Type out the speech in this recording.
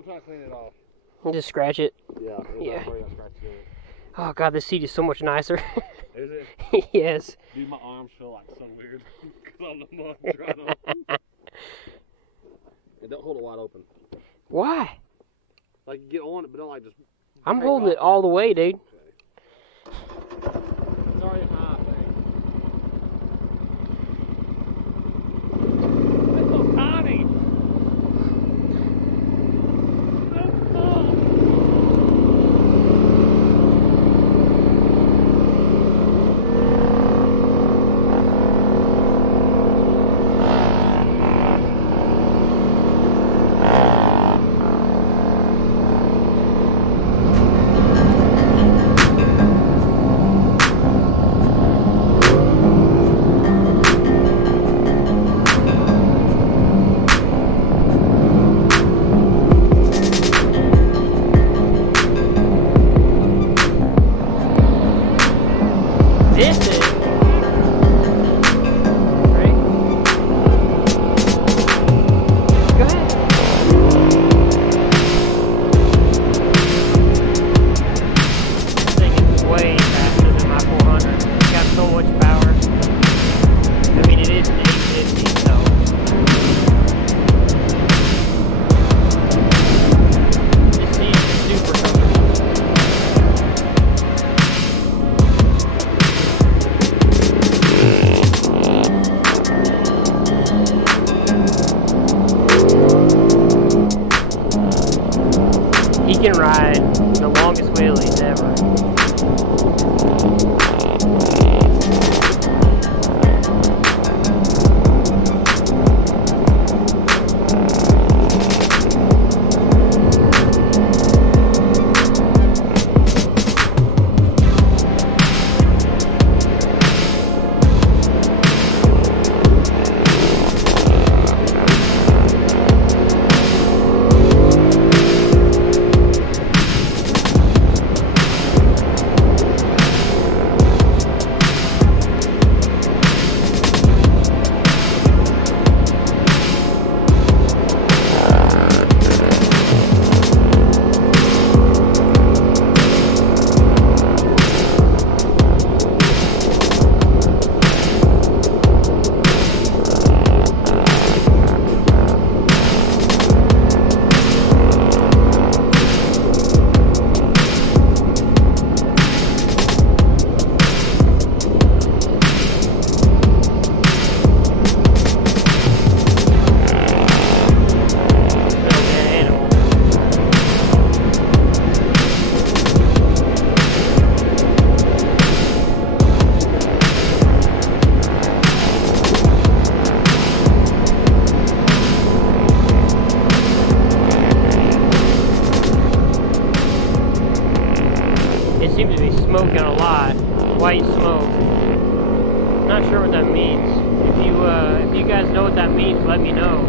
I'm trying to clean it off. Just scratch it. Yeah. Yeah. Scratch it. Oh god, this seat is so much nicer. Is it? Yes. Dude, my arms feel like so weird because all the mud dried on. And don't hold it wide open. Why? Like, you get on it, but don't like just. I'm holding it all the way, dude. Okay. It's already high, I think. That's so tiny. That's small. This is ready? Go ahead. This thing is way faster than my 400. It's got so much power. I mean, it is an 850, so. This seat is super comfortable. He can ride the longest wheelies ever. It seems to be smoking a lot. White smoke. Not sure what that means. If you guys know what that means, let me know.